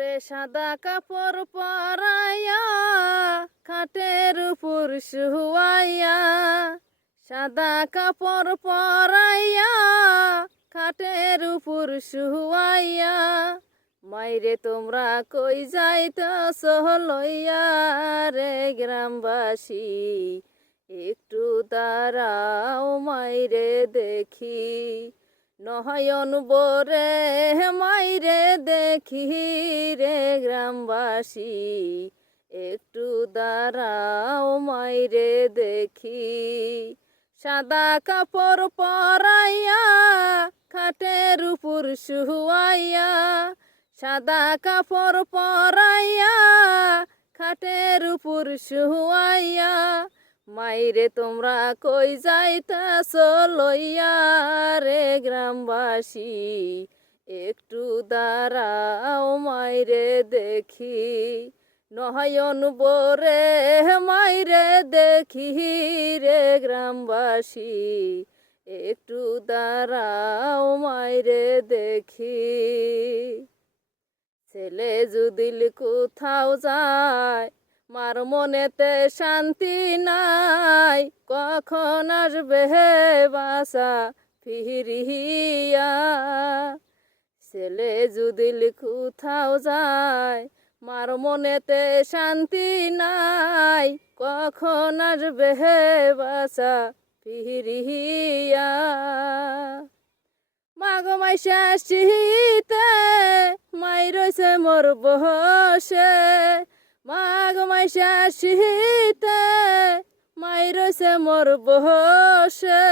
ওরে সাদা কাপড় পরাইয়া খাটের উপর শুয়াইয়া, সাদা কাপড় পরাইয়া খাটের উপর শুয়াইয়া, মাইরে তোমরা কই যাইতেছ লইয়া রে গ্রামবাসী, একটু দাঁড়াও মাইরে দেখি, নয়ন বরে মাইরে দেখি রে গ্রামবাসী, একটু দাঁড়াও মাইরে দেখি। সাদা কাপড় পরাইয়া খাটের উপর শুয়াইয়া, সাদা কাপড় পরাইয়া খাটের উপর শুয়াইয়া, মাইরে তোমরা কই যাইতাছ লইয়া রে গ্রামবাসী, একটু দাঁড়াও মাইরে দেখি, নয়ন বরে মাইরে দেখি রে গ্রামবাসী, একটু দাঁড়াও মাইরে দেখি। ছেলে যদি কোথাও যায় মার মনেতে শান্তি নাই, কখন আসবে বাসা ফিরিয়া। ছেলে যদি কোথাও যায় মার মনেতে শান্তি নাই, কখন আসবে বাসা ফিরিয়া। মাঘ মাইসা শীতে মাই রইছে মোর বসে, মাঘ মাইসা শীতে মাই রইছে মোর বসে।